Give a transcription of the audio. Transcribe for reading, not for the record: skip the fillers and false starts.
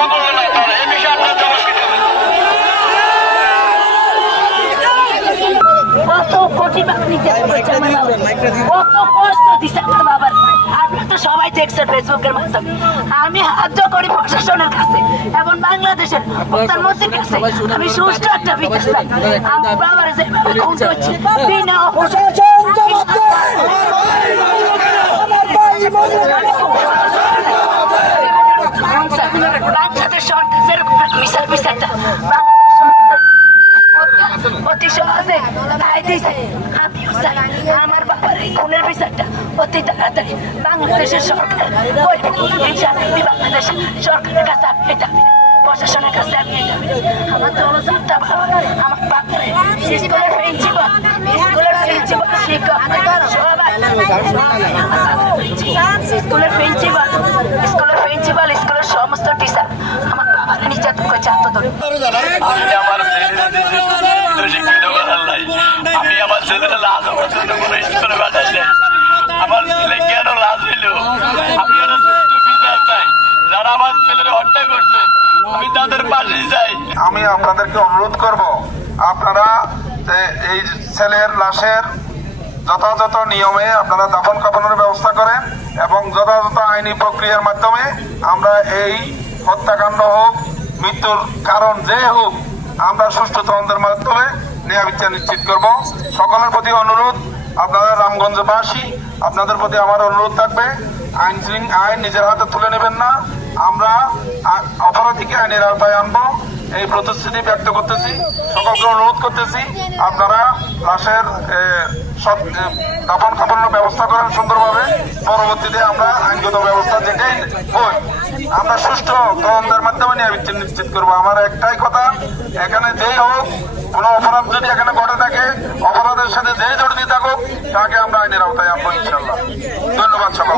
জমা করলো না, তাহলে এই বিষয়ে আপনার জবাব কি দেবেন? কত কোটি টাকা নিতে কত কষ্ট দিছে আমার বাবার। আপনি তো সবাই দেখছেন ফেসবুকের মাধ্যমে। আমি হাত করি প্রশাসনের কাছে এবং বাংলাদেশের প্রধানমন্ত্রীর কাছে আমি সুষ্ঠু একটা বিচার চাই। আমার বাবার যে খুন করছে বিনা বাংলাদেশ সরকার যেরকম মিশাল বিচারটা অতি সহজে তাই দিছে। আমিও চাই আমার বাবার এই খুনের বিচারটা অতি তাড়াতাড়ি বাংলাদেশের সরকার আমি বাংলাদেশের সরকারের কাছে আমি এটা প্রশাসনের কাছে আমি এটা আমার জনজাতটা বাবা আমার বাবার স্কুলের প্রিন্সিপাল শিক্ষক সবাই স্কুলের প্রিন্সিপাল স্কুলের সমস্ত টিচার আমার বাবার নির্যাতন করছে আত্মধরে। আমি আমার ছেলেরা লাজ হওয়ার জন্য কোনো স্কুলে পাঠাই নাই। আমার ছেলে কেন লাজ হইল? আমি একটা সুষ্ঠু বিচার চাই। যারা আমার ছেলেরা হত্যা করছে আমি তাদের পাশে যাই। আমি আপনাদেরকে অনুরোধ করব, আপনারা এই ছেলের লাশের যথাযথ নিয়মে আপনারা দাফন কাফনের ব্যবস্থা করেন এবং যথাযথ আইনি প্রক্রিয়ার মাধ্যমে আমরা এই হত্যাকাণ্ড হোক, মৃত্যুর কারণ যে হোক, আমরা সুষ্ঠু তদন্তের মাধ্যমে ন্যায় বিচার নিশ্চিত করব। সকলের প্রতি অনুরোধ, আপনারা রামগঞ্জবাসী, আপনাদের প্রতি আমার অনুরোধ থাকবে, আইন নিজের হাতে তুলে নেবেন না। আমরা অপরাধীকে আইনের আওতায় আনবো এই প্রতিশ্রুতি ব্যক্ত করতেছি। সকলকে অনুরোধ করতেছি আপনারা লাশের দাফন কাফনের ব্যবস্থা করেন সুন্দরভাবে। পরবর্তীতে আমরা আইনগত ব্যবস্থা যেটাই হই আমরা সুষ্ঠু তদন্তের মাধ্যমে ন্যায় বিচার নিশ্চিত করবো। আমার একটাই কথা, এখানে যেই হোক, কোনো অপরাধ যদি এখানে ঘটে থাকে, অপরাধের সাথে যেই জড়িত থাকুক, তাকে আমরা আইনের আওতায় আনবো ইনশাল্লাহ। ধন্যবাদ সকল।